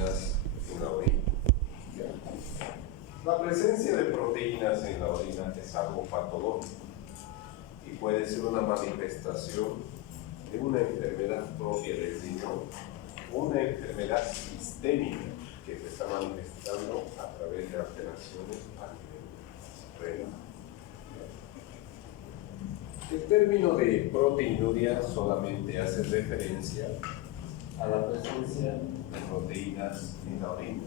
proteínas en la orina. La presencia de proteínas en la orina es algo patológico y puede ser una manifestación de una enfermedad propia del riñón o una enfermedad sistémica que se está manifestando a través de alteraciones a nivel renal. El término de proteinuria solamente hace referencia a la presencia de proteínas en la orina.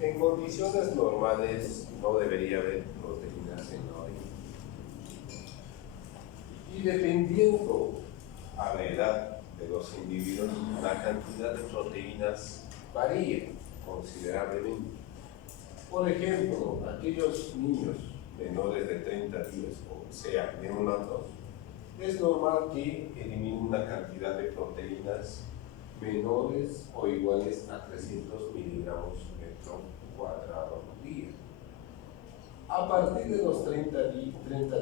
En condiciones normales no debería haber proteínas en la orina. Y dependiendo a la edad de los individuos, la cantidad de proteínas varía considerablemente. Por ejemplo, aquellos niños menores de 30 días, o sea, neonatos, es normal que eliminen una cantidad de proteínas menores o iguales a 300 miligramos metro cuadrado al día. A partir de los 30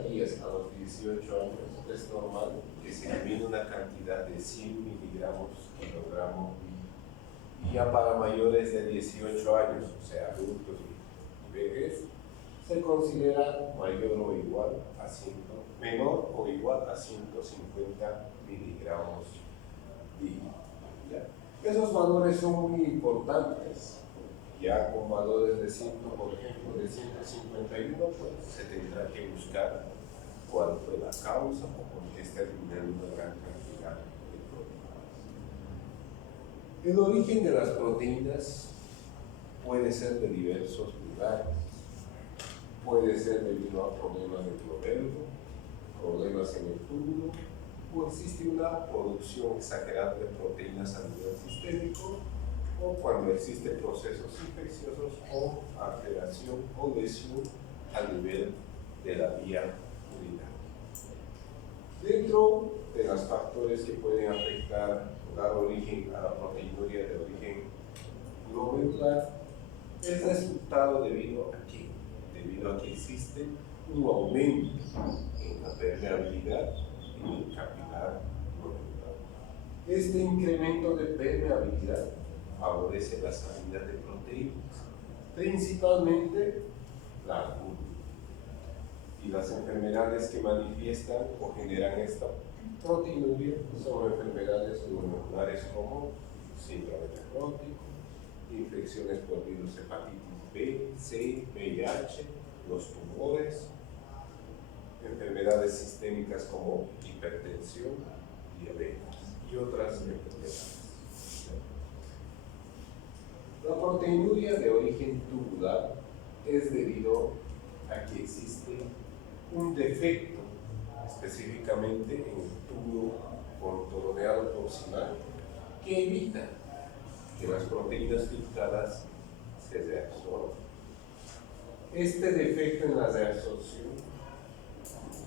días a los 18 años es normal que se elimine una cantidad de 100 miligramos kilogramo y ya para mayores de 18 años, o sea, adultos y vejez, se considera mayor o igual a menor o igual a 150 miligramos día. Esos valores son muy importantes. Ya con valores de 100, por ejemplo, de 151, pues se tendrá que buscar cuál fue la causa o por qué está eliminando una gran cantidad de proteínas. El origen de las proteínas puede ser de diversos lugares. Puede ser debido a problemas de clorelo, problemas en el túbulo, o existe una producción exagerada de proteínas a nivel sistémico, o cuando existen procesos infecciosos o alteración o lesión a nivel de la vía urinaria. Dentro de los factores que pueden afectar o dar origen a la proteinuria de origen glomerular, es resultado debido a que existe un aumento en la permeabilidad en el capilar glomerular. Este incremento de permeabilidad favorece la salida de proteínas, principalmente la albúmina. Y las enfermedades que manifiestan o generan esta proteinuria son enfermedades glomerulares como síndrome nefrótico, infecciones por virus hepatitis B, C, VIH, los tumores, enfermedades sistémicas como hipertensión, diabetes y otras enfermedades. La proteinuria de origen tubular es debido a que existe un defecto específicamente en el túbulo contorneado proximal que evita que las proteínas filtradas se reabsorban. Este defecto en la reabsorción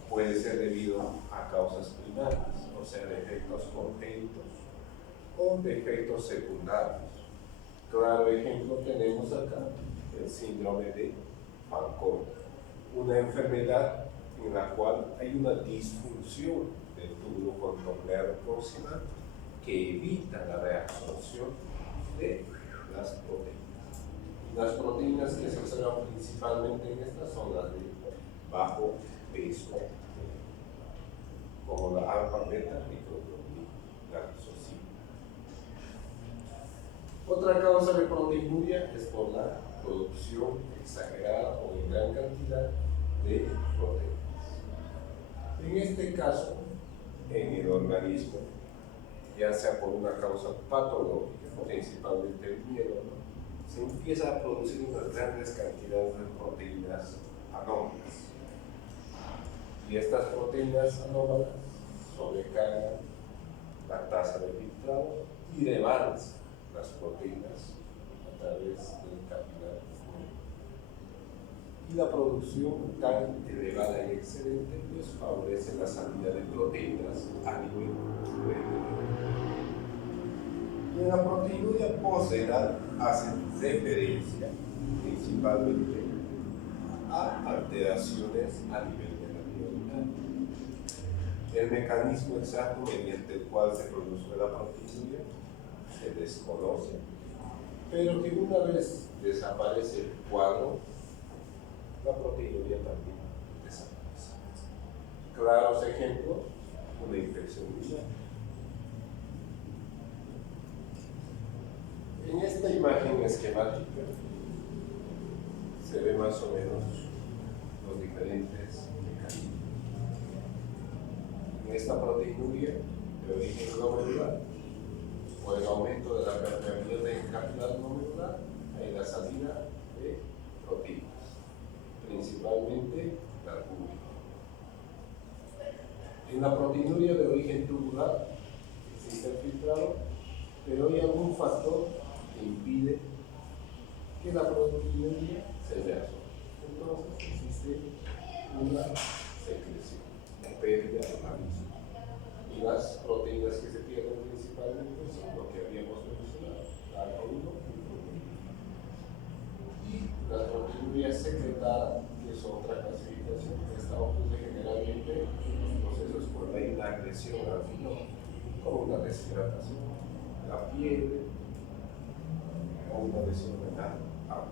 puede ser debido a causas primarias, o sea, defectos congénitos o defectos secundarios. Claro ejemplo tenemos acá el síndrome de Fanconi, una enfermedad en la cual hay una disfunción del túbulo contorneado proximal que evita la reabsorción de las proteínas. Las proteínas que se observan principalmente en estas son las de bajo peso, como la alfa-beta microglobulina, la lisosima. Otra causa de proteinuria es por la producción exagerada o en gran cantidad de proteínas. En este caso, en el organismo, ya sea por una causa patológica, principalmente el mieloma, se empieza a producir unas grandes cantidades de proteínas anómalas. Y estas proteínas anómalas sobrecargan la tasa de filtrado y rebalsan las proteínas a través del capilar. Y la producción tan elevada y excelente pues favorece la salida de proteínas a nivel renal. Y en la proteinuria posrenal hacen referencia principalmente a alteraciones a nivel de la vía urinaria. El mecanismo exacto mediante el cual se produce la proteinuria se desconoce pero que una vez desaparece el cuadro, la proteinuria también desaparece. Claros ejemplos, una infección biliar. En esta imagen esquemática se ve más o menos los diferentes mecanismos. En esta proteinuria de origen glomerular, o el aumento de la permeabilidad del capilar glomerular, hay la salida de proteínas, principalmente la albúmina. En la proteinuria de origen tubular existe el filtrado, pero hay algún factor que impide que la proteinuria se reabsorba. Entonces existe una secreción, una pérdida de la misma. Y las proteínas que se pierden principalmente son lo que habíamos mencionado, la ARO1 y las proteinurias secretadas, que es otra clasificación que está ocurre generalmente en los procesos cuando hay una agresión al filo, como una deshidratación, la fiebre o una lesión renal aguda.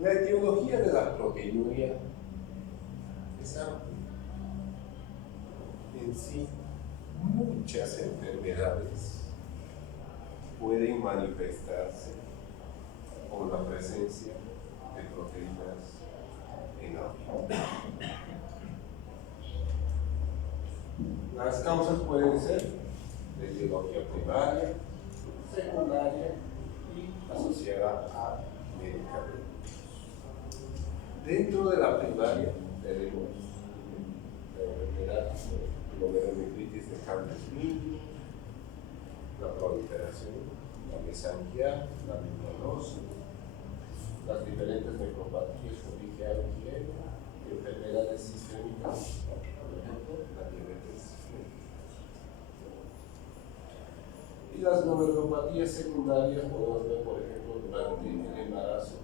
La etiología de la proteinuria es amplia. En sí, muchas enfermedades pueden manifestarse con la presencia de proteínas en la orina. Las causas pueden ser de etiología primaria, secundaria y asociada a medicamentos. Dentro de la primaria tenemos la enfermedad glomerulonefritis de Campos-Mínimo, la proliferación, la mesangial, la membranosa, las diferentes necropatías con IgA y enfermedades sistémicas, por ejemplo, la diabetes mellitus. Y las glomerulopatías secundarias podemos ver, por ejemplo, durante el embarazo,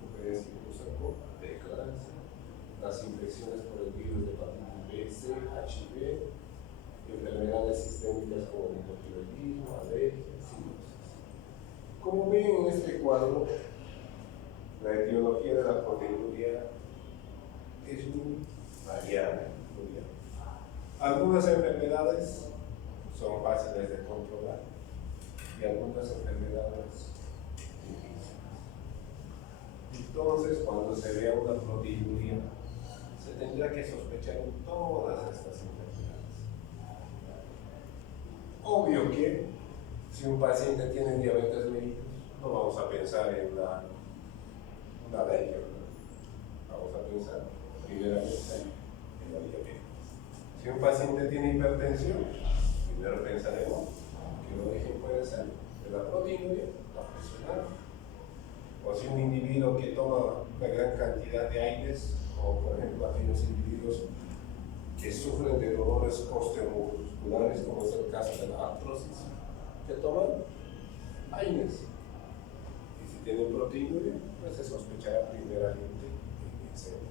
mujeres que usan con preeclampsia, las infecciones por el virus de hepatitis B, C, HIV, enfermedades sistémicas como el hipotiroidismo, alergias, cirrosis. Como ven en este cuadro, la etiología de la proteinuria es muy variable. Algunas enfermedades son fáciles de controlar y algunas enfermedades difíciles. Entonces, cuando se vea una proteinuria, se tendrá que sospechar en todas estas enfermedades. Obvio que si un paciente tiene diabetes mellitus, no vamos a pensar en una alergia, vamos a pensar primeramente en la diabetes. Si un paciente tiene hipertensión, primero pensaremos que el origen puede ser de la proteinuria, la presión alta. O si un individuo que toma una gran cantidad de aires, o por ejemplo aquellos individuos que sufren de dolores osteomusculares, como es el caso de la artrosis, que toman aines. Y si tienen proteinuria, pues se sospechará primeramente en ese enfermedad.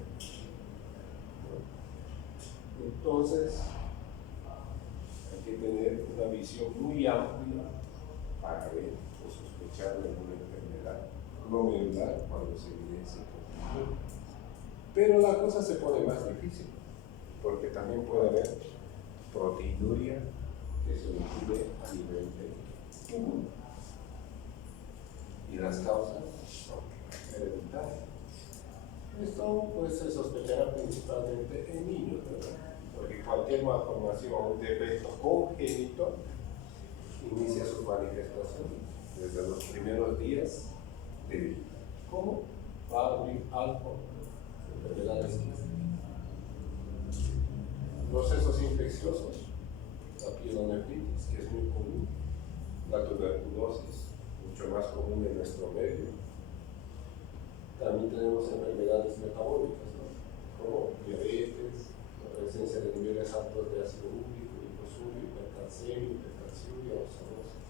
Entonces, hay que tener una visión muy amplia para ver o sospechar de alguna enfermedad glomerular cuando se evidencia proteinuria. Pero la cosa se pone más difícil, porque también puede haber proteinuria que se origine a nivel de inmune. Y las causas son hereditarias. Esto pues se sospechará principalmente en niños, ¿verdad? Porque cualquier malformación o un defecto congénito inicia sus manifestaciones desde los primeros días de vida, como Fabry, Alport, enfermedades quísticas. Procesos infecciosos, la pielonefritis, que es muy común, la tuberculosis, mucho más común en nuestro medio. También tenemos enfermedades metabólicas, ¿no? Como diabetes, la presencia de niveles altos de ácido úrico, glucosuria, hipercalcemia, hipercalciuria o cirrosis.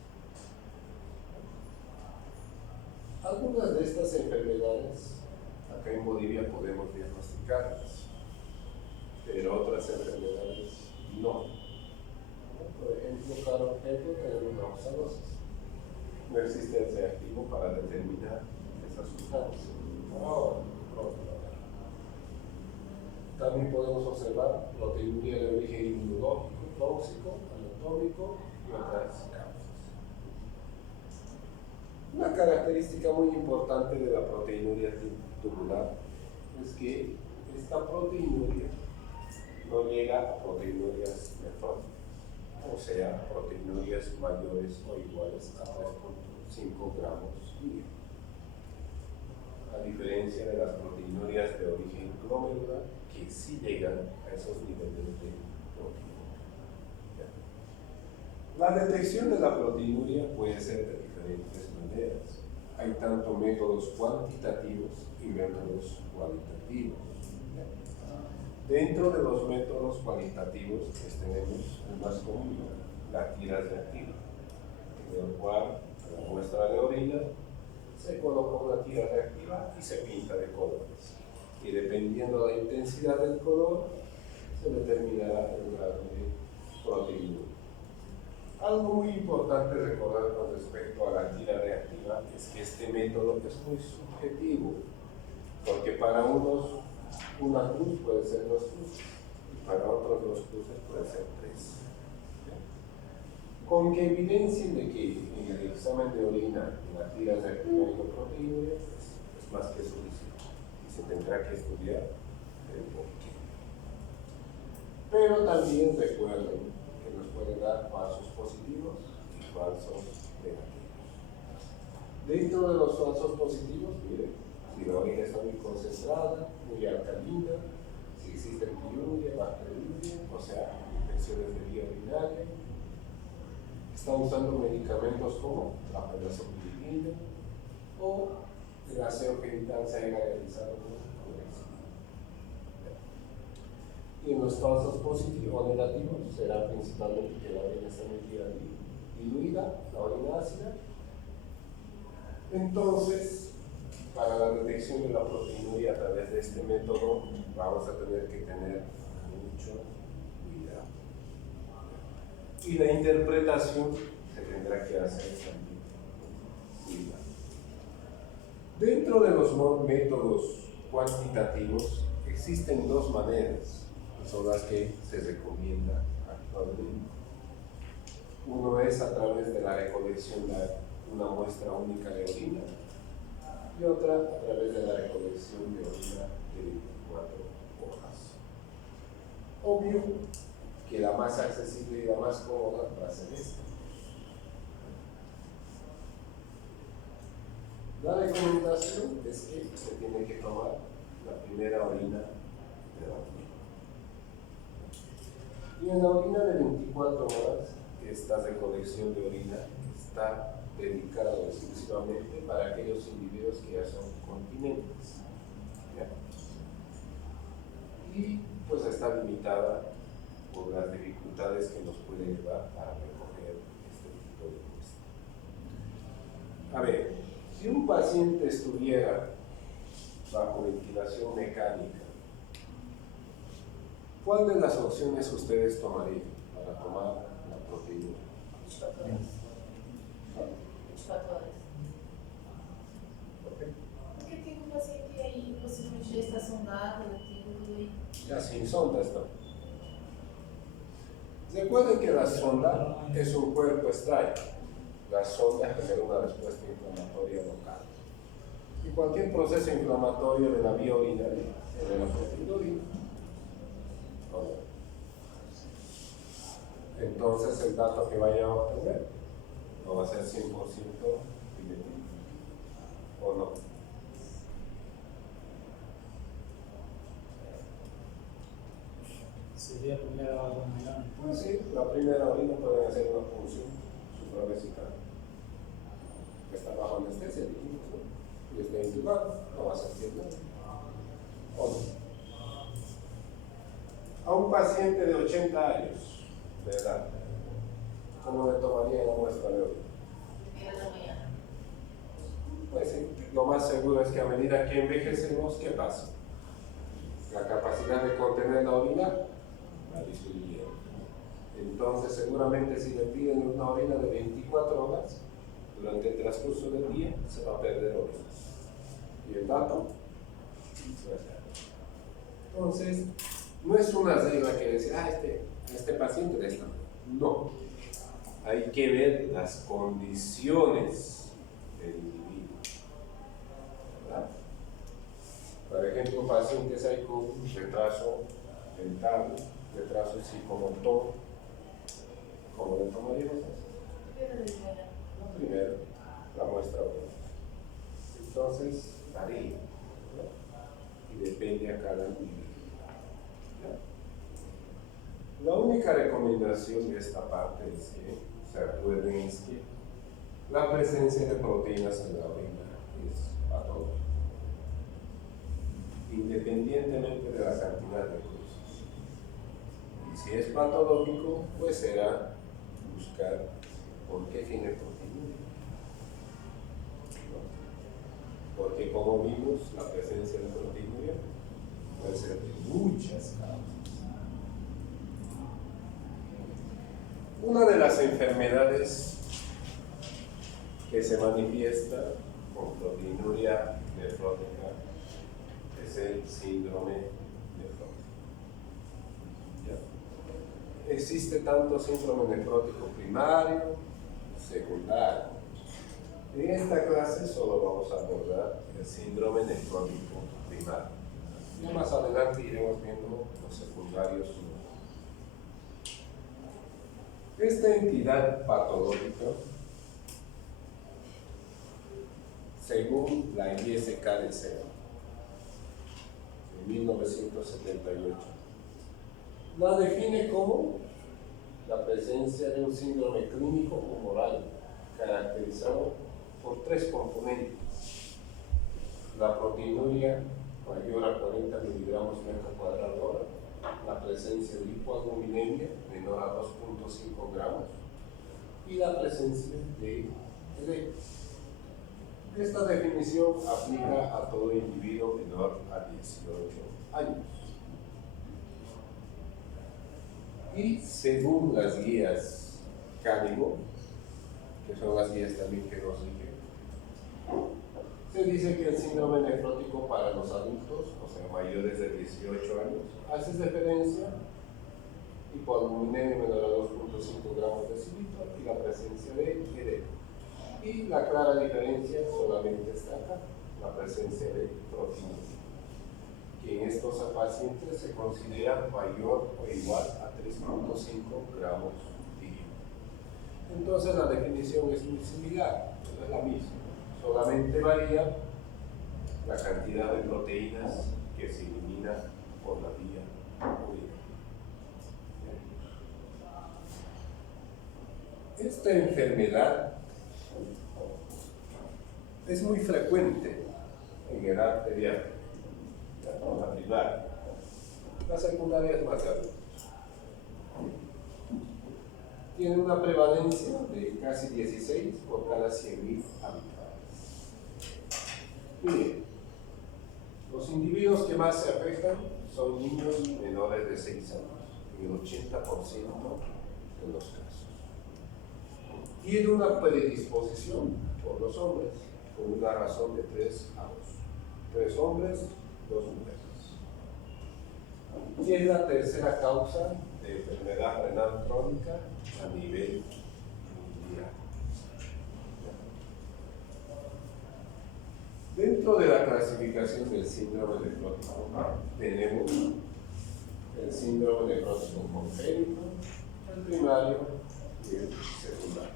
Algunas de estas enfermedades acá en Bolivia podemos diagnosticarlas, pero otras enfermedades no. Por ejemplo, claro ejemplo, tenemos la oxalosis, una existe el reactivo para determinar esa sustancia. Ahora, también podemos observar proteinuria de origen inmunológico, tóxico, anatómico y otras causas. Una característica muy importante de la proteinuria tubular es que esta proteinuria no llega a proteinurias nefróticas, o sea, proteinurias mayores o iguales a 3.5 gramos día, a diferencia de las proteinurias de origen glomerular que sí llegan a esos niveles de proteinuria. La detección de la proteinuria puede ser de diferentes maneras. Hay tanto métodos cuantitativos y métodos cualitativos. Dentro de los métodos cualitativos tenemos el más común, la tira reactiva, en el cual a la muestra de orina se coloca una tira reactiva y se pinta de colores. Y dependiendo de la intensidad del color, se determinará el grado de proteinuria. Algo muy importante recordar con respecto a la tira reactiva es que este método es muy subjetivo, porque para unos una cruz puede ser 2 cruces y para otros 2 cruces puede ser 3. Con que evidencien de que en el examen de orina la tira reactiva y la proteinuria es más que suficiente y se tendrá que estudiar el porqué. Pero también recuerden que nos puede dar falsos positivos y falsos negativos. Dentro de los falsos positivos, miren, si la orina está muy concentrada, muy alcalina, si existe piuria, bacteriuria, o sea, infecciones de vía urinaria, está usando medicamentos como la penicilina o el aseo genital se haya realizado con y en los falsos positivos o negativos será principalmente que la orina está muy diluida, la orina ácida. Entonces, para la detección de la proteinuria a través de este método vamos a tener que tener mucho cuidado. Y la interpretación se tendrá que hacer también con cuidado. Dentro de los métodos cuantitativos existen 2 maneras, que son las que se recomiendan actualmente. Uno es a través de la recolección de una muestra única de orina y otra a través de la recolección de orina de 24 horas. Obvio que la más accesible y la más cómoda va a ser esta. La recomendación es que se tiene que tomar la primera orina de la orina. Y en la orina de 24 horas, esta recolección de orina está dedicado exclusivamente para aquellos individuos que ya son continentes. ¿Ya? Y pues está limitada por las dificultades que nos puede llevar a recoger este tipo de muestra. A ver, si un paciente estuviera bajo ventilación mecánica, ¿cuál de las opciones ustedes tomarían para tomar la proteína? 24 horas. 24 horas. ¿Por qué? Porque tem um paciente aí, possivelmente já está sondado, tudo. Ya sin sondas, ¿no? Recuerden que la sonda es un cuerpo extraño. La sonda genera una respuesta inflamatoria local. Y cualquier proceso inflamatorio de la vía urinaria genera proteinuria. Entonces el dato que vaya a obtener no va a ser 100% idéntico, ¿o no? Sería la primera orina. Pues sí, la primera orina puede hacer una función supravesical. Está bajo anestesia, dijimos, ¿no? Y está intubado, no va a sentir nada. ¿O no? A un paciente de 80 años de edad, ¿cómo le tomaría la muestra de orina? Primera da manhã. Pues sí, lo más seguro es que a medida que envejecemos, ¿qué pasa? La capacidad de contener la orina va disminuyendo. Entonces, seguramente si le piden una orina de 24 horas, durante el transcurso del día se va a perder órganos. Y el dato, entonces, no es una regla que decir, este paciente de esta manera. No. Hay que ver las condiciones del individuo, ¿verdad? Por ejemplo, pacientes hay con retraso mental, retraso psicomotor. ¿Cómo le tomaríamos eso? Primero, la muestra 1. Entonces, varía, ¿no? Y depende a cada individuo. ¿Ya? La única recomendación de esta parte es que se acuerden es que la presencia de proteínas en la orina es patológica, independientemente de la cantidad de cruces. Y si es patológico, pues será buscar por qué tiene proteinuria. ¿No? Porque como vimos, la presencia de proteinuria puede ser de muchas causas. Una de las enfermedades que se manifiesta con proteinuria nefrótica es el síndrome nefrótico. ¿Ya? Existe tanto síndrome nefrótico primario, secundario. En esta clase solo vamos a abordar el síndrome nefrótico primario. Ya más adelante iremos viendo los secundarios. Esta entidad patológica, según la ISKDC en 1978, la define como la presencia de un síndrome clínico humoral caracterizado por 3 componentes: la proteinuria mayor a 40 miligramos metro cuadrado hora, la presencia de hipoalbuminemia menor a 2.5 gramos y la presencia de edema. Esta definición aplica a todo individuo menor a 18 años. Y según las guías Cánimo, que son las guías también que nos rigen, se dice que el síndrome nefrótico para los adultos, o sea, mayores de 18 años, hace referencia a hipoalbuminemia menor a 2.5 gramos de decilitro y la presencia de edema. Y la clara diferencia solamente está acá, la presencia de proteinuria, que en estos pacientes se considera mayor o igual a 3.5 gramos diario. Entonces la definición es muy similar, no es la misma. Solamente varía la cantidad de proteínas que se elimina por la vía urinaria. Esta enfermedad es muy frecuente en edad pediátrica, la primaria. La secundaria es más grande. Tiene una prevalencia de casi 16 por cada 100.000 habitantes. Miren, los individuos que más se afectan son niños menores de 6 años, en el 80% de los casos. Tiene una predisposición por los hombres, por una razón de 3 a 2. 3 hombres, 2 mujeres. Y es la tercera causa de enfermedad renal crónica a nivel mundial. Dentro de la clasificación del síndrome nefrótico tenemos el síndrome nefrótico congénito, el primario y el secundario.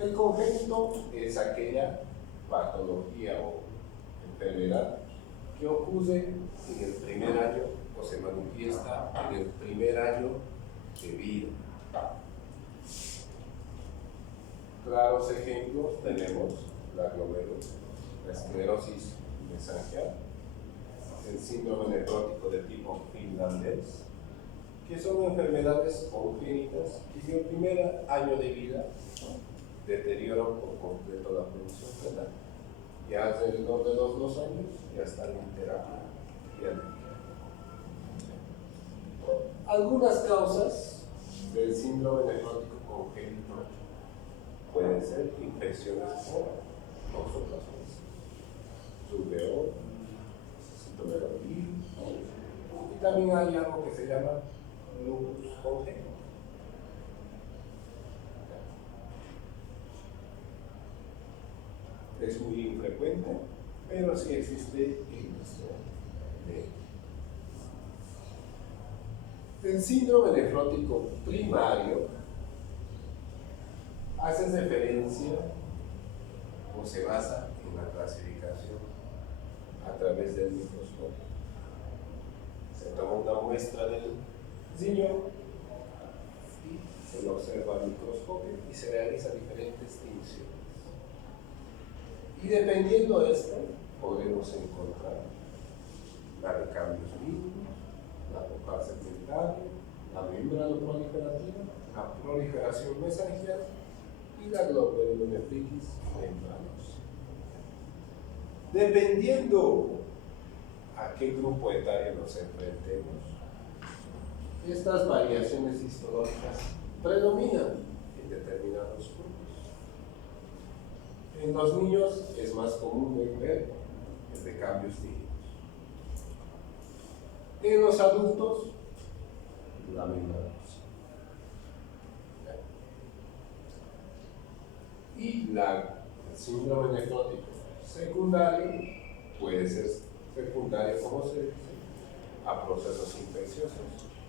El congénito es aquella patología o enfermedad que ocurre en el primer año o se manifiesta en el primer año de vida. Claros ejemplos tenemos la esclerosis mesangial, el síndrome nefrótico de tipo finlandés, que son enfermedades congénitas que en el primer año de vida deterioran por completo la función renal. Y alrededor de los 2 años ya están en terapia dialítica. Algunas causas del síndrome nefrótico congénito pueden ser infecciones por toxoplasmosis, rubeola, citomegalovirus, y también hay algo que se llama lupus congénito. Es muy infrecuente, pero sí existe en nuestro medio. El síndrome nefrótico primario hace referencia o se basa en la clasificación a través del microscopio. Se toma una muestra del riñón y se lo observa al microscopio y se realiza diferentes tinciones. Y dependiendo de esto, podemos encontrar la de cambios mínimos, la focal segmentaria, la membrana proliferativa, la proliferación mesangial y la globulonefritis membranosa. Dependiendo a qué grupo etario nos enfrentemos, estas variaciones histológicas predominan en determinados grupos. En los niños es más común ver el de cambios mínimos. En los adultos, la membranosa. Y el síndrome nefrótico secundario puede ser secundario, como se dice, a procesos infecciosos,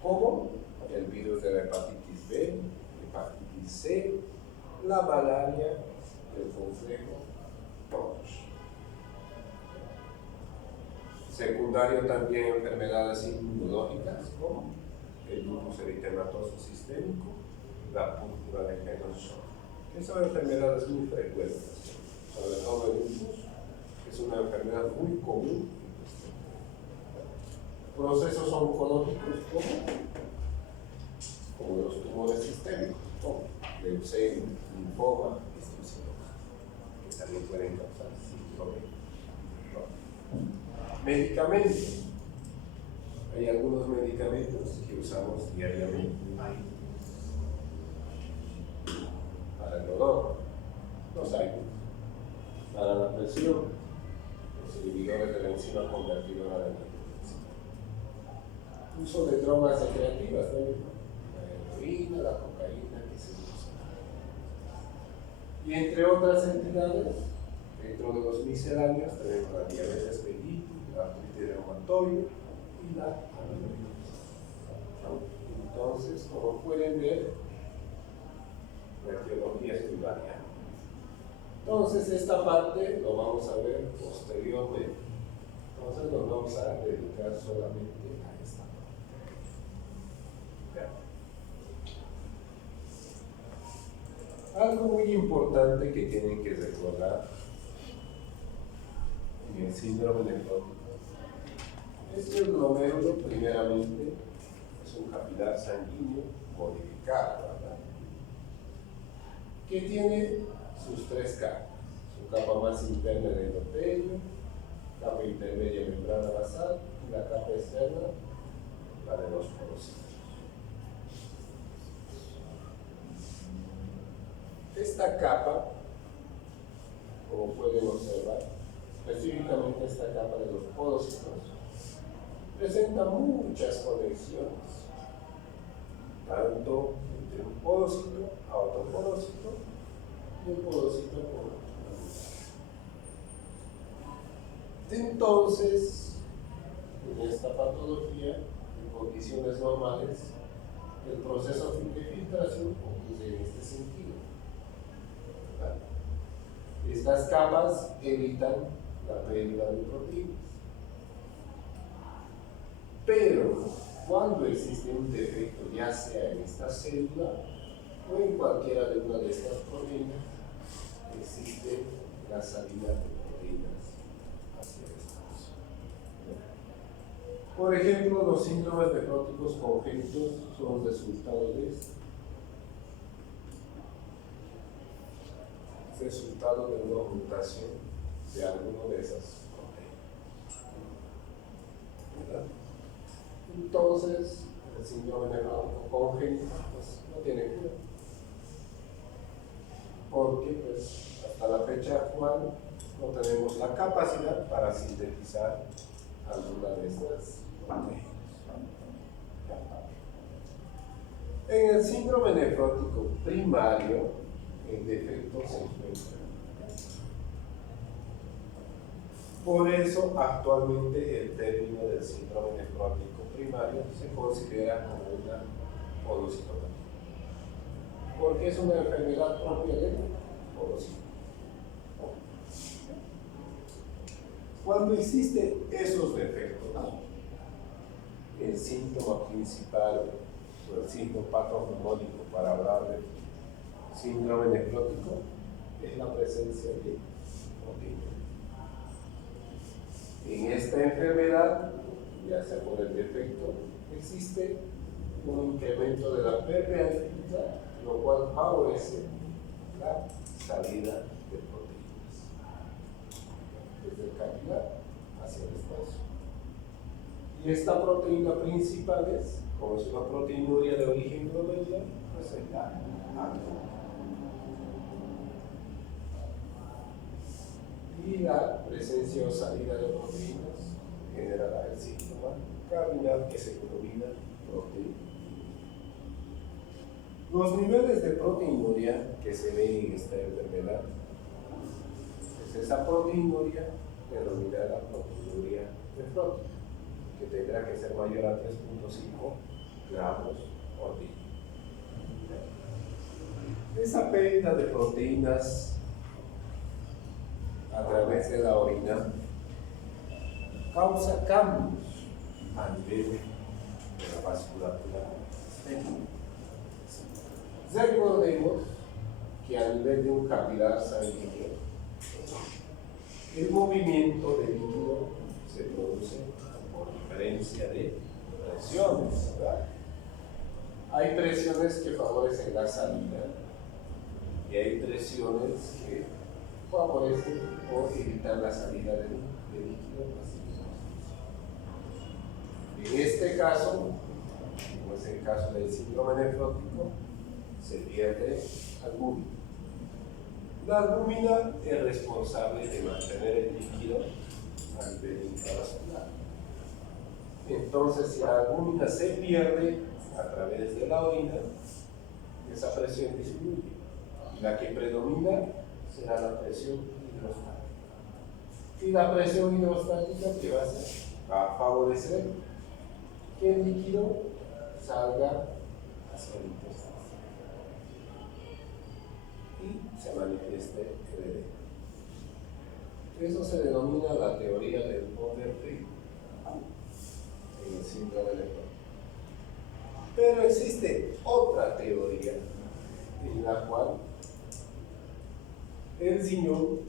como el virus de la hepatitis B, hepatitis C, la malaria, el complejo TORCH. Secundario también enfermedades inmunológicas como el lupus eritematoso sistémico, la púrpura de Henderson, que son enfermedades muy frecuentes, sobre todo el lupus, que es una enfermedad muy común. Procesos oncológicos como los tumores sistémicos, como leucemia, linfoma, que también pueden causar síndrome. Medicamentos. Hay algunos medicamentos que usamos diariamente para el dolor, los hay para la presión, los inhibidores de la enzima convertidora de la uso de drogas recreativas, ¿no? La heroína, la cocaína, que se usa. Y entre otras entidades, dentro de los misceláneos tenemos la diabetes mellitus, la artritis reumatoide y la amiloidosis. Entonces, como pueden ver, la etiología es muy variada. Entonces, esta parte lo vamos a ver posteriormente. Entonces, nos vamos a dedicar solamente a esta parte. Algo muy importante que tienen que recordar en el síndrome nefrótico es que el glomérulo, primeramente, es un capilar sanguíneo modificado, ¿verdad? Que tiene sus tres capas: su capa más interna de endotelio, capa intermedia membrana basal y la capa externa, la de los porocitos. Esta capa, como pueden observar, específicamente esta capa de los porocitos, presenta muchas conexiones, tanto entre un porocito a otro porocito y un porocito con otro. Entonces, en esta patología, en condiciones normales, el proceso de filtración ocurre en este sentido. Estas capas evitan la pérdida de proteínas. Pero cuando existe un defecto, ya sea en esta célula o en cualquiera de una de estas proteínas, existe la salida de proteínas hacia estas. Por ejemplo, los síndromes nefróticos congénitos son resultado de esto. Resultado de una mutación de alguna de esas proteínas. Entonces, el síndrome nefrótico congénito pues, no tiene cura. porque pues, hasta la fecha actual no tenemos la capacidad para sintetizar alguna de estas proteínas. En el síndrome nefrótico primario, el defecto se encuentra. Por eso, actualmente el término del síndrome nefrótico primario se considera como una podocitopatía, porque es una enfermedad propia de podocito. Cuando existen esos defectos, el síntoma principal o el síntoma patognomónico para hablar de síndrome nefrótico es la presencia de proteína. En esta enfermedad, ya sea por el defecto, existe un incremento de la permeabilidad, lo cual favorece la salida de proteínas desde el capilar hacia el espacio. Y esta proteína principal es, como es una proteinuria de origen glomerular, pues es la ATP. Y la presencia o salida de proteínas generará el síntoma cardinal que se denomina proteína. Los niveles de proteinuria que se ven en esta enfermedad es esa proteinuria denominada proteinuria nefrótica, que tendrá que ser mayor a 3.5 gramos por día. Esa pérdida de proteínas a través de la orina causa cambios a nivel de la vasculatura sistémica. Recordemos que a nivel de un capilar sanguíneo, el movimiento de líquido se produce por diferencia de presiones, ¿verdad? Hay presiones que favorecen la salida y hay presiones que favorecen o evitan la salida de líquido. En este caso, como es el caso del síndrome nefrótico, se pierde albúmina. La albúmina es responsable de mantener el líquido a nivel intravascular. Entonces, si la albúmina se pierde a través de la orina, esa presión disminuye. La que predomina será la presión hidrostática. Y la presión hidrostática, ¿qué va a hacer? Va a favorecer que el líquido salga hacia el intestino y se manifieste el edema. Eso se denomina la teoría del overfeed en el síndrome nefrótico. Pero existe otra teoría en la cual el riñón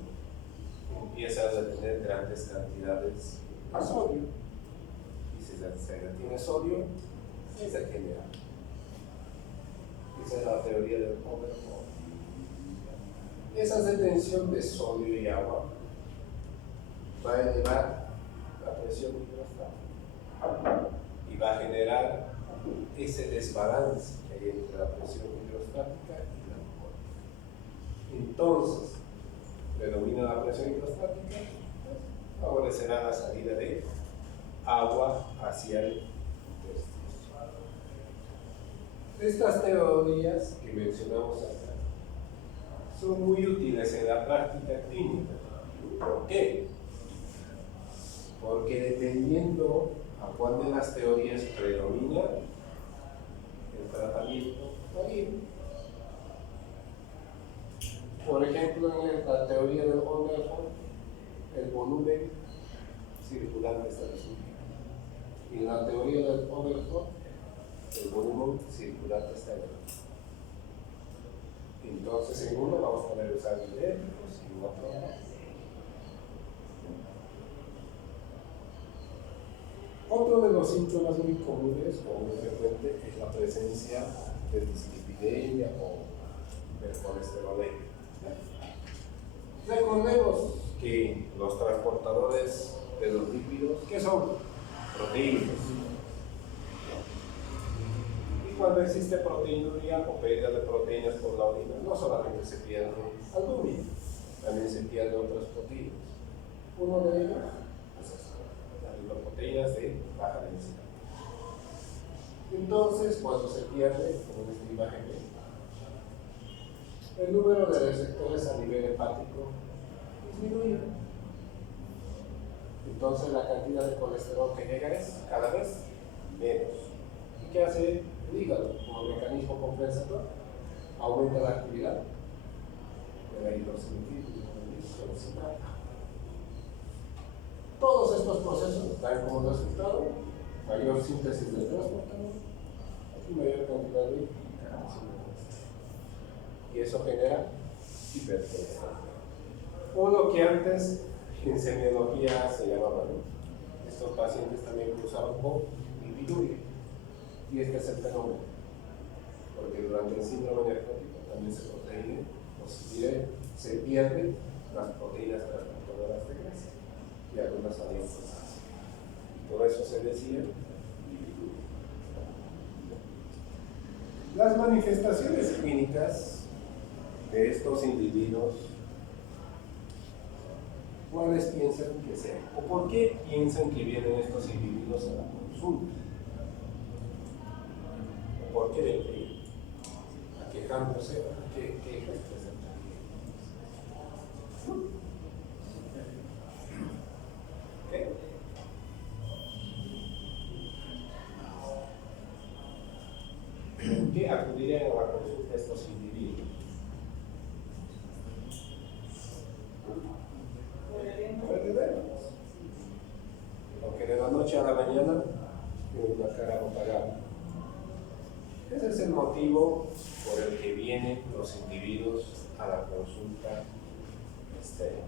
empieza a retener grandes cantidades de sodio. Y si se retiene sodio, se regenera. Esa es la teoría del overflow. Esa retención de sodio y agua va a elevar la presión hidrostática y va a generar ese desbalance que hay entre la presión hidrostática y la alcohólica. Entonces, predomina la presión hidrostática, pues, favorecerá la salida de agua hacia el intestino. Estas teorías que mencionamos acá son muy útiles en la práctica clínica. ¿Por qué? Porque dependiendo a cuál de las teorías predomina, el tratamiento varía. Por ejemplo, en la teoría del Overflow, el volumen circular está resumido. Y en la teoría del Overflow, el volumen circular está elevado. Entonces, en uno vamos a poder usar idénticos y en otro no. Otro de los síntomas muy comunes o muy frecuentes es la presencia de dislipidemia o hipercolesterolemia. Recordemos que los transportadores de los lípidos, ¿qué son? Proteínas. Y cuando existe proteinuria o pérdida de proteínas por la orina, no solamente se pierde albúmina, también se pierde otras proteínas. Uno de ellos es las lipoproteínas de baja densidad. Entonces, cuando se pierde, como en esta imagen, el número de receptores a nivel hepático disminuye. Entonces, la cantidad de colesterol que llega es cada vez menos. ¿Y qué hace el hígado como mecanismo compensador? Aumenta la actividad de la hidroximetilina. Todos estos procesos dan como resultado mayor síntesis del transportador y mayor cantidad de lípidos. Y eso genera hipertensión. Uno que antes en semiología se llamaba, ¿no? Estos pacientes también cruzaban con lipiduria. Y este es el fenómeno. Porque durante el síndrome nefrótico también se pierden las proteínas transportadoras de grasa y algunas alianzas. Por eso se decía lipiduria. Las manifestaciones clínicas de estos individuos, ¿cuáles piensan que sean? ¿O por qué piensan que vienen estos individuos a la consulta? ¿Por qué vendrían? Aquejándose, ¿qué representaría? ¿Qué? ¿Por qué acudirían a la consulta estos individuos? Porque de la noche a la mañana tiene una cara apagada. Ese es el motivo por el que vienen los individuos a la consulta estéril.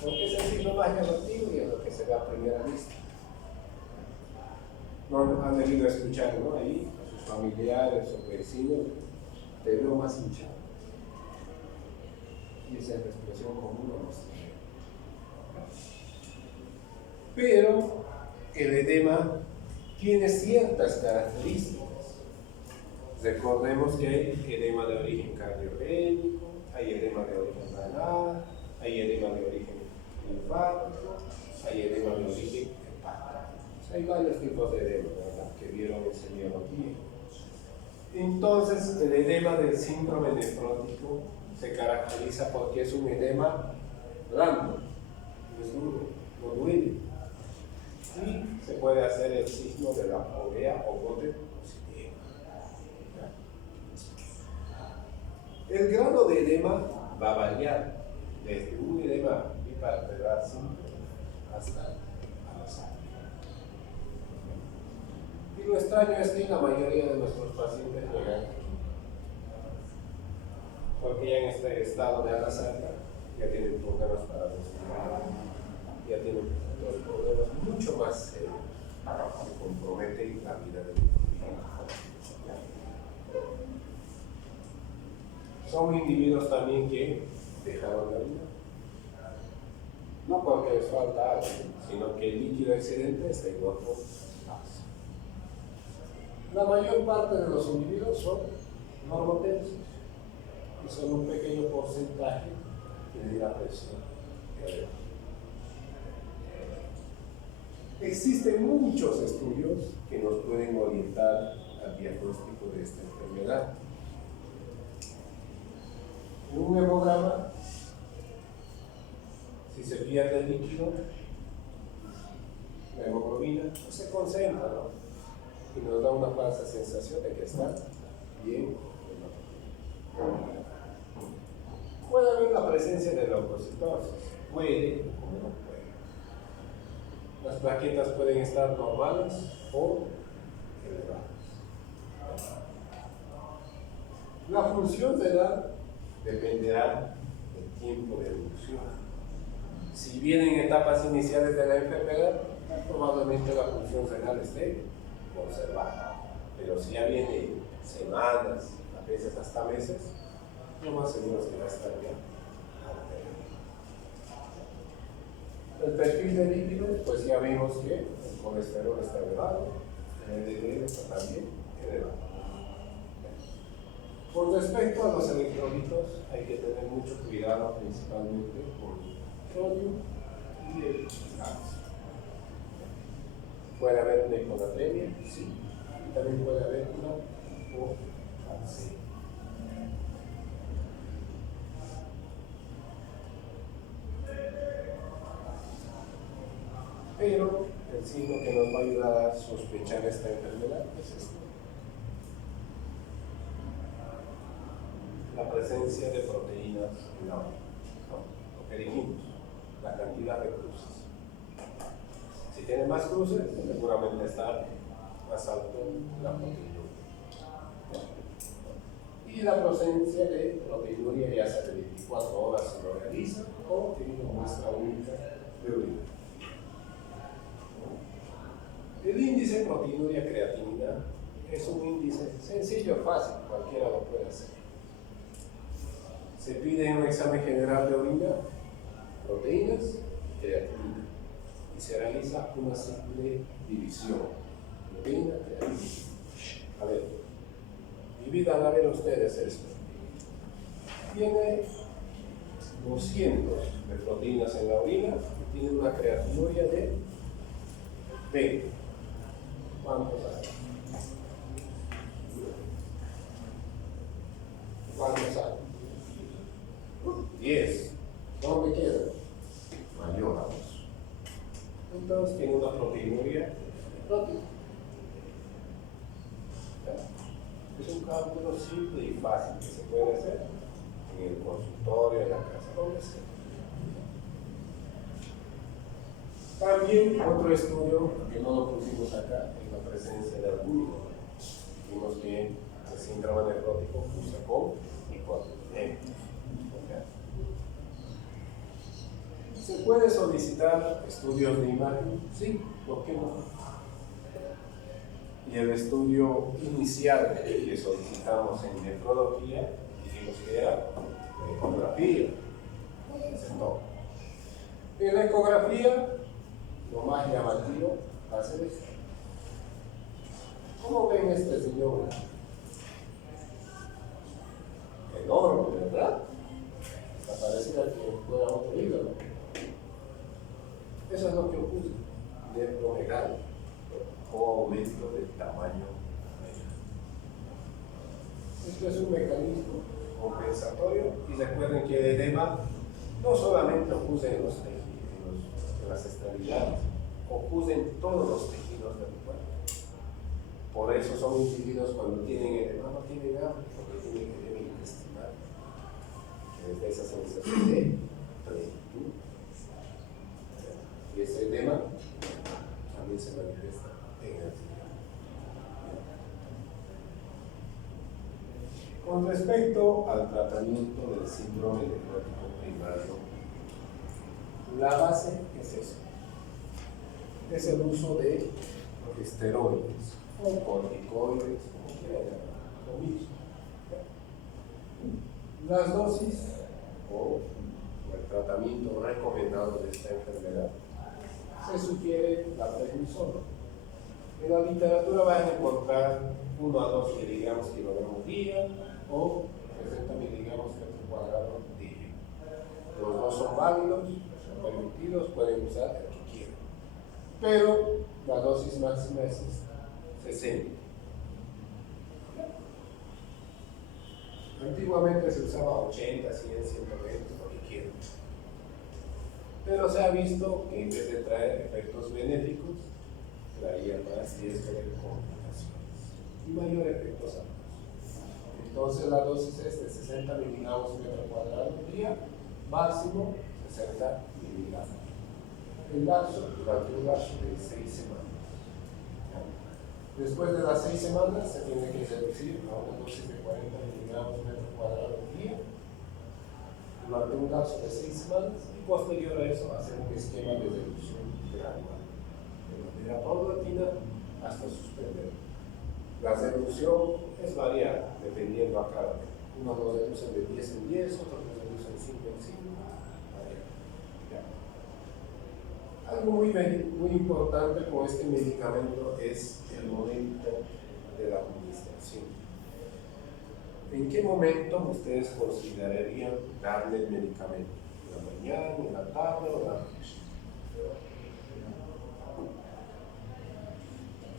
Porque es el signo más llamativo y es lo que se ve a primera vista. No han debido escuchar, ¿no? Ahí a sus familiares o vecinos, te veo más hinchado. Y esa es la expresión común a nuestra. Pero el edema tiene ciertas características. Recordemos que hay edema de origen cardiogénico, hay edema de origen renal, hay edema de origen linfático, hay edema de origen hepático. Hay varios tipos de edema, ¿verdad?, que vieron en semiología. Entonces, el edema del síndrome nefrótico se caracteriza porque es un edema blando, no es duro, no duele. Y se puede hacer el signo de la ovea o bote positivo. El grado de edema va a variar desde un edema bipartidal simple hasta a la sangre. Y lo extraño es que la mayoría de nuestros pacientes llegan aquí, porque ya en este estado de alasaca ya tienen problemas para respirar, ya tienen otros problemas mucho más serios que comprometen la vida del individuo. Son individuos también que dejaron la vida, no porque les falta algo, sino que el líquido excedente está en otro espacio. La mayor parte de los individuos son normotensos y son un pequeño porcentaje de la presión. Existen muchos estudios que nos pueden orientar al diagnóstico de esta enfermedad. En un hemograma, si se pierde el líquido, la hemoglobina no se concentra, ¿no?, y nos da una falsa sensación de que está bien. Puede haber la presencia de leucocitosis, puede o no puede. Las plaquetas pueden estar normales o elevadas. La función renal dependerá del tiempo de evolución. Si vienen en etapas iniciales de la enfermedad, probablemente la función renal esté conservada. Pero si ya viene semanas, a veces hasta meses, lo más seguro es que va a estar bien alterado. El perfil de lípidos, pues ya vimos que el colesterol está elevado, el LDL está también general. Con respecto a los electrolitos, hay que tener mucho cuidado principalmente con el sodio y el calcio. Puede haber una hiponatremia, sí, y también puede haber una hipocalcemia. Pero el signo que nos va a ayudar a sospechar esta enfermedad es este: la presencia de proteínas en la orina. Lo que dijimos, la cantidad de cruces. Si tiene más cruces, seguramente está más alto la proteinuria. Y la presencia de proteinuria, ya sea de 24 horas se lo realiza o tiene una muestra única de orina. El índice de proteinuria creatinina es un índice sencillo, fácil, cualquiera lo puede hacer. Se pide en un examen general de orina proteínas y creatinina y se realiza una simple división. Proteína, creatinina. A ver, dividan a ver ustedes esto. Tiene 200 de proteínas en la orina y tiene una creatinuria de 20. ¿Cuántos hay? ¿Cuántos hay? 10. ¿Dónde queda? Mayor a 2. Entonces tiene una proteinuria prótica. Es un cálculo simple y fácil que se puede hacer en el consultorio, en la casa, donde sea. También otro estudio que no lo pusimos acá es la presencia de albúmina. Vimos que el síndrome nefrótico cursa con hipoalbuminemia. ¿Se puede solicitar estudios de imagen? Sí, ¿por qué no? Y el estudio inicial que solicitamos en nefrología, dijimos que era la ecografía. En la ecografía, lo más llamativo va a ser esto. ¿Cómo ven este señor? Enorme, ¿verdad? Hasta pareciera que fuera otro hígado. Eso es lo que ocurre. Nefromegalia o aumento del tamaño medio. Esto es un mecanismo compensatorio y recuerden que el edema no solamente ocurre en los tejidos, en las extremidades, ocurre en todos los tejidos del cuerpo. Por eso son individuos cuando tienen edema no tienen hambre, porque tienen edema intestinal, que es de esa sensación de plenitud. Y ese edema también se manifiesta en el riñón. Con respecto al tratamiento del síndrome nefrótico primario, la base es eso: es el uso de esteroides o corticoides, como quieran llamar, lo mismo. Las dosis o el tratamiento recomendado de esta enfermedad se sugiere la prednisona. En la literatura van a encontrar 1 a 2 miligramos kilogramos día o 60 miligramos metro cuadrado día. Los dos son válidos, son permitidos, pueden usar el que quieran. Pero la dosis máxima es 60. Antiguamente se usaba 80, 100, 120, lo que quieran. Pero se ha visto que en vez de traer efectos benéficos, traía más riesgo de complicaciones y mayor efecto adverso. Entonces la dosis es de 60 miligramos metro cuadrado al día, máximo 60 miligramos. El lapso, durante un lapso de 6 semanas. Después de las 6 semanas se tiene que reducir a una dosis de 40 miligramos metro cuadrado al día durante un lapso de 6 semanas y posterior a eso hacer un esquema de reducción gradual de manera paulatina hasta suspender. La reducción es variable dependiendo a cada vez. Unos lo reducen de 10 en 10, otros lo reducen 5 en 5. Algo muy importante con este medicamento es el momento de la administración. ¿En qué momento ustedes considerarían darle el medicamento? ¿En la mañana, en la tarde o en la noche?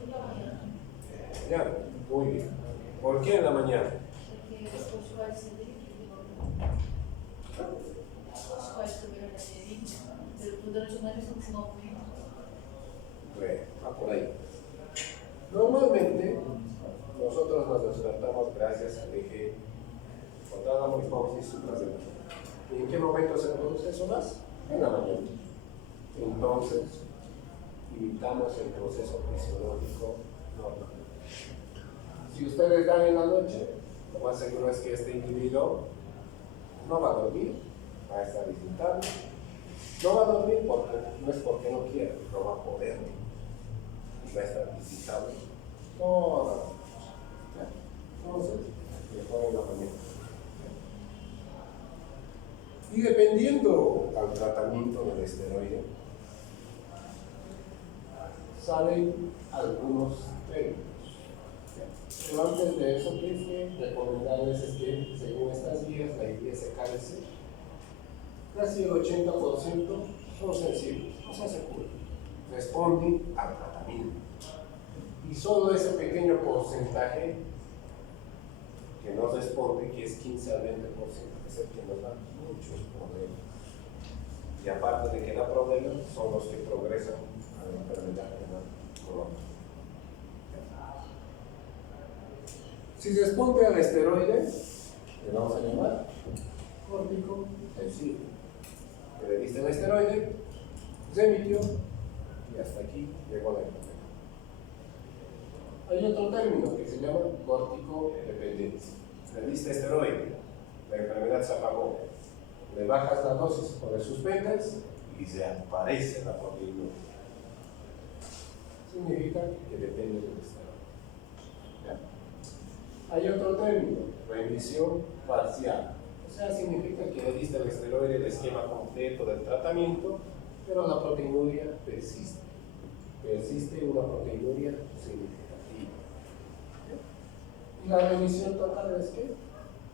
En la mañana. Ya, muy bien. ¿Por qué en la mañana? Porque después vai ser os pais também durante o mês não se não Bueno, va por ahí. Normalmente, nosotros nos despertamos gracias al eje hipotálamo, hipófisis, suprarrenal. ¿Y en qué momento se produce eso más? En la mañana. Entonces, imitamos el proceso fisiológico normal. Si ustedes dan en la noche, lo más seguro es que este individuo no va a dormir, va a estar visitando. No va a dormir porque no es porque no quiera, no va a poder. Y va a estar visitando toda la noche. Entonces, mejor en la mañana. Y dependiendo al tratamiento del esteroide, salen algunos términos. Pero antes de eso, ¿qué es que recomendarles es que, según estas guías, la IPS-KS, casi el 80% son sensibles, no se aseguran, responden al tratamiento. Y solo ese pequeño porcentaje que no responde, que es 15 al 20%, es el que nos da muchos problemas. Y aparte de que da problemas, son los que progresan a la enfermedad renal crónica. Si responde al esteroide, le vamos a llamar córtico sensible. Le diste el esteroide, remitió y hasta aquí llegó la enfermedad. Hay otro término que se llama córtico dependencia. Le diste esteroide, la enfermedad se apagó. Le bajas la dosis o le suspendes y se aparece la proteína. Significa que depende del esteroide. ¿Ya? Hay otro término, remisión parcial. O sea, significa que le diste el esteroide, el esquema completo del tratamiento, pero la proteinuria persiste. Persiste una proteinuria significativa. ¿Ya? Y la remisión total es que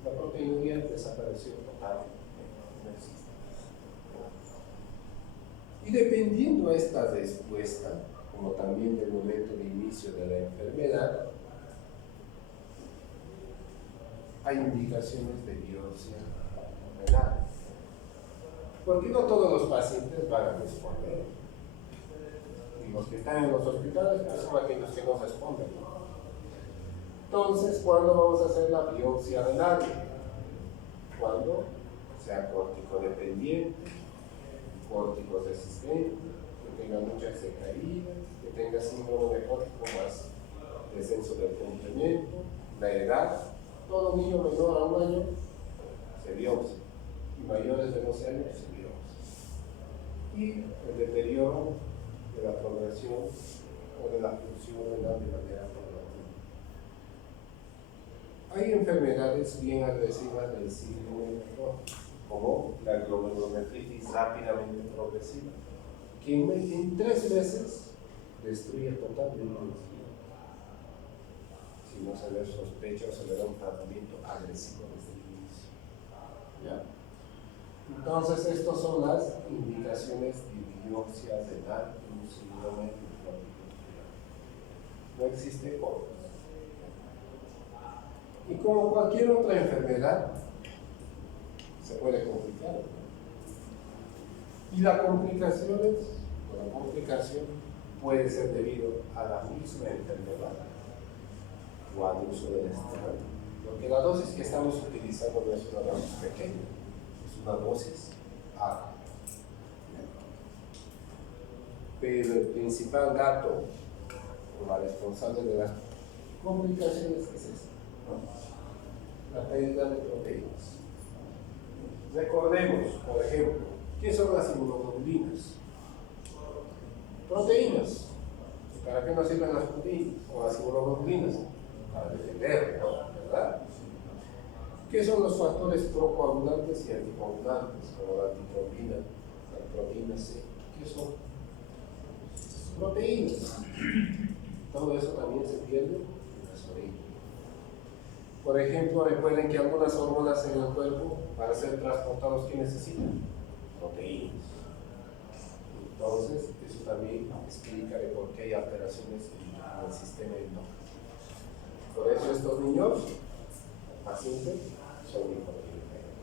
la proteinuria desapareció totalmente. No existe. Y dependiendo de esta respuesta, como también del momento de inicio de la enfermedad, hay indicaciones de biopsia renal. Porque no todos los pacientes van a responder. Y los que están en los hospitales pues son aquellos que no responden. Entonces, ¿cuándo vamos a hacer la biopsia renal? Cuando sea córtico dependiente, córtico resistente, que tenga muchas recaídas, que tenga síndrome nefrótico más descenso del complemento, la edad. Todo niño menor a 1 año se biopsia y mayores de 12 años se biopsia. Y el deterioro de la progresión o de la función renal de manera progresiva. Hay enfermedades bien agresivas del síndrome nefrótico, como la glomerulonephritis rápidamente progresiva, que en 3 meses destruye totalmente el sistema. Si no se le sospecha o se le da un tratamiento agresivo desde el inicio. ¿Ya? Entonces, estas son las indicaciones de biopsia renal en un síndrome nefrótico. No existe otro. Y como cualquier otra enfermedad, se puede complicar. Y la complicación puede ser debido a la misma enfermedad o al uso del esteroide. Porque la dosis que estamos utilizando no es una dosis pequeña, es una dosis alta. Pero el principal dato o la responsable de las complicaciones es esta, ¿no? La pérdida de proteínas. Recordemos, por ejemplo, ¿qué son las inmunoglobulinas? Proteínas. ¿Para qué nos sirven las proteínas o las inmunoglobulinas? Para defender, ¿no? ¿Verdad? ¿Qué son los factores procoagulantes y anticoagulantes, como la antitrombina, la proteína C? ¿Qué son? Proteínas. Todo eso también se pierde en las origen. Por ejemplo, recuerden que algunas hormonas en el cuerpo, para ser transportados, ¿qué necesitan? Proteínas. Entonces, eso también explica de por qué hay alteraciones en el sistema inmune. Por eso estos niños, pacientes, son hipotiroideos.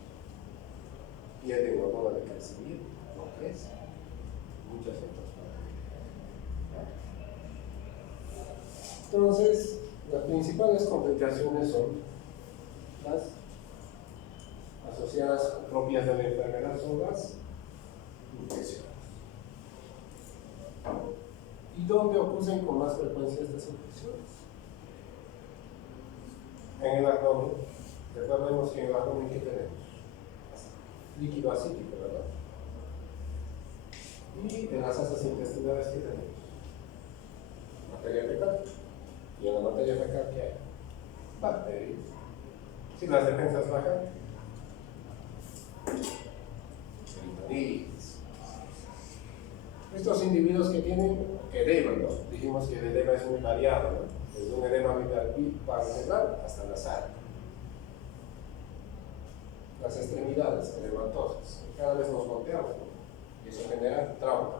Pierden hormona de crecimiento, no crecen. Muchas otras cosas. Entonces, las principales complicaciones son las asociadas propias de la enfermedad, son las infecciones. ¿Y dónde ocurren con más frecuencia estas infecciones? En el abdomen. Recordemos que en el abdomen, ¿qué tenemos? Líquido acítico, ¿verdad? Y en las asas intestinales, ¿qué tenemos? Materia fecal. Y en la materia fecal, ¿qué hay? Bacterias. Si las defensas bajan, peritonitis. Estos individuos que tienen edema, ¿no? Dijimos que el edema es muy variado, ¿no? Desde un edema bilateral hasta nasal. Las extremidades edematosas. Cada vez nos golpeamos, ¿no? Y eso genera trauma.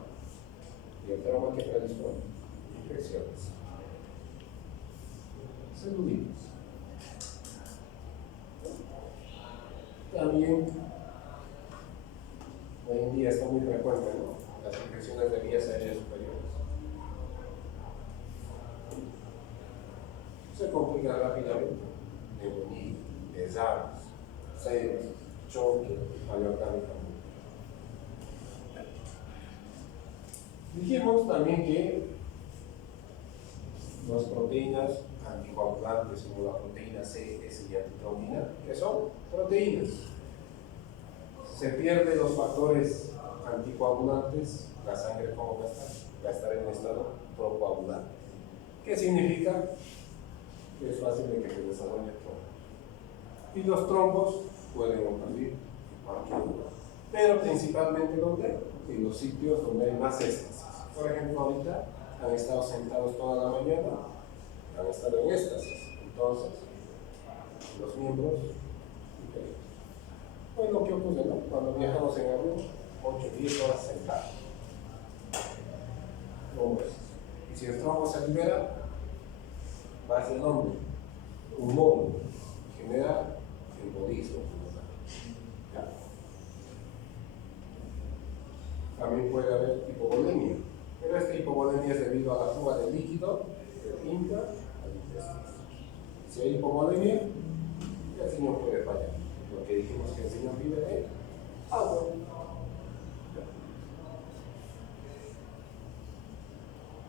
Y el trauma que predispone infecciones. Celulitis. También hoy en día está muy frecuente, ¿no? Las infecciones de vías aéreas superiores. Se complica rápidamente. Neumonía, desagües, celos, choque, falla orgánica. Dijimos también que las proteínas anticoagulantes como la proteína C, S y antitrombina, que son proteínas. Se pierden los factores anticoagulantes, la sangre ¿cómo va a estar? Va a estar en un estado procoagulante. ¿Qué significa? Que es fácil de que se desarrolle trombos. Y los trombos pueden ocurrir en cualquier lugar, pero principalmente ¿dónde? En los sitios donde hay más éxtasis. Por ejemplo, ahorita han estado sentados toda la mañana, han estado en éxtasis. Entonces, los miembros inferiores. Pues lo que ocurre, ¿no? Cuando viajamos en avión, 8 o 10 horas sentados. Y si el trombo se libera, va hacia el hombro, pulmón, genera embolismo. También puede haber hipovolemia, pero esta hipovolemia es debido a la fuga de líquido del intra al intestino. Si hay hipovolemia, el riñón puede fallar, porque dijimos que el riñón vive de agua.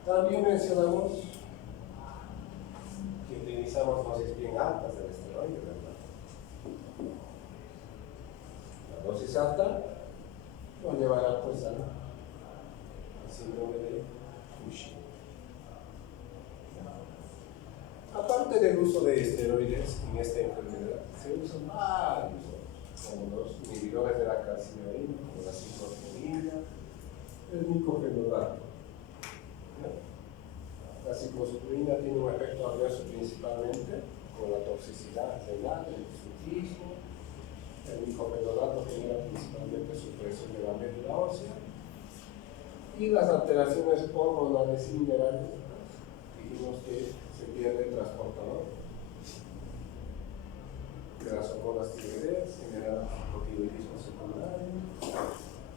También mencionamos que utilizamos dosis bien altas del esteroide, ¿verdad? La dosis alta nos llevará pues al síndrome de Cushing. Aparte del uso de esteroides en esta enfermedad, se usan varios otros, como los inhibidores de la calcineurina, como la ciclosporina, el micofenolato. La ciclosporina tiene un efecto adverso principalmente con la toxicidad renal, el frutismo. El micofenolato genera principalmente supresión de la médula ósea y las alteraciones hormonales y minerales, dijimos que se pierde el transportador de las hormonas tiroideas, genera hipotiroidismo secundario,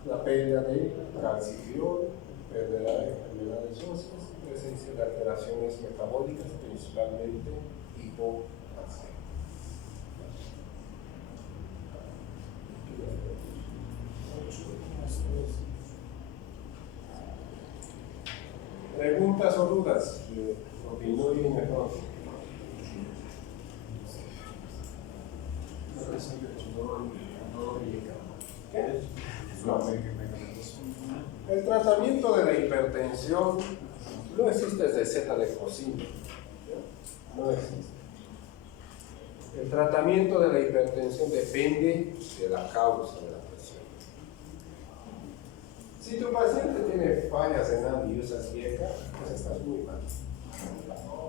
la pérdida de calcifiol, pérdida de enfermedades óseas, presencia de alteraciones metabólicas, principalmente hipocalcemia. Preguntas o dudas. Continúe y mejor. El tratamiento de la hipertensión no existe desde Z de cocina. No existe. El tratamiento de la hipertensión depende de la causa de la presión. Si tu paciente tiene falla renal y usa vieja, pues estás muy mal.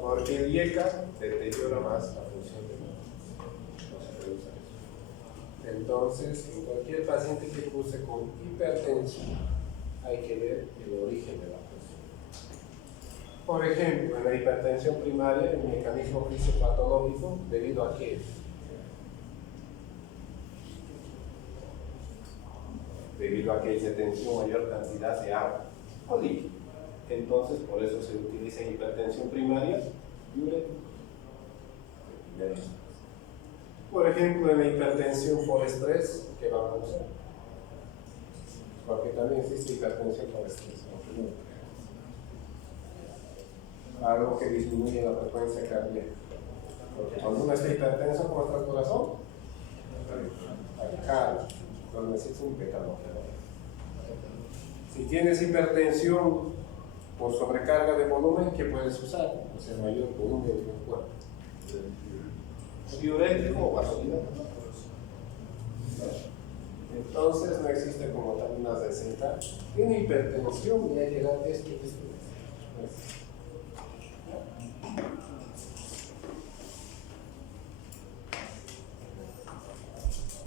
porque el IECA deteriora más la función renal. No se puede usar eso. Entonces, en cualquier paciente que curse con hipertensión, hay que ver el origen de la función. Por ejemplo, en la hipertensión primaria, el mecanismo fisiopatológico, ¿debido a qué? Debido a que se tensión mayor cantidad de agua o líquido. Entonces, por eso se utiliza en hipertensión primaria diurético. Por ejemplo, en la hipertensión por estrés, ¿qué vamos a usar? Porque también existe hipertensión por estrés. Algo que disminuye la frecuencia cardíaca. Porque cuando uno está hipertenso, ¿cómo está el corazón? Acá, cuando necesita un pecado. Si tienes hipertensión por sobrecarga de volumen, ¿qué puedes usar? O sea, mayor volumen de un cuerpo. Diurético o vasodilático. Entonces no existe como tal una receta. Tiene hipertensión y hay que dar esto.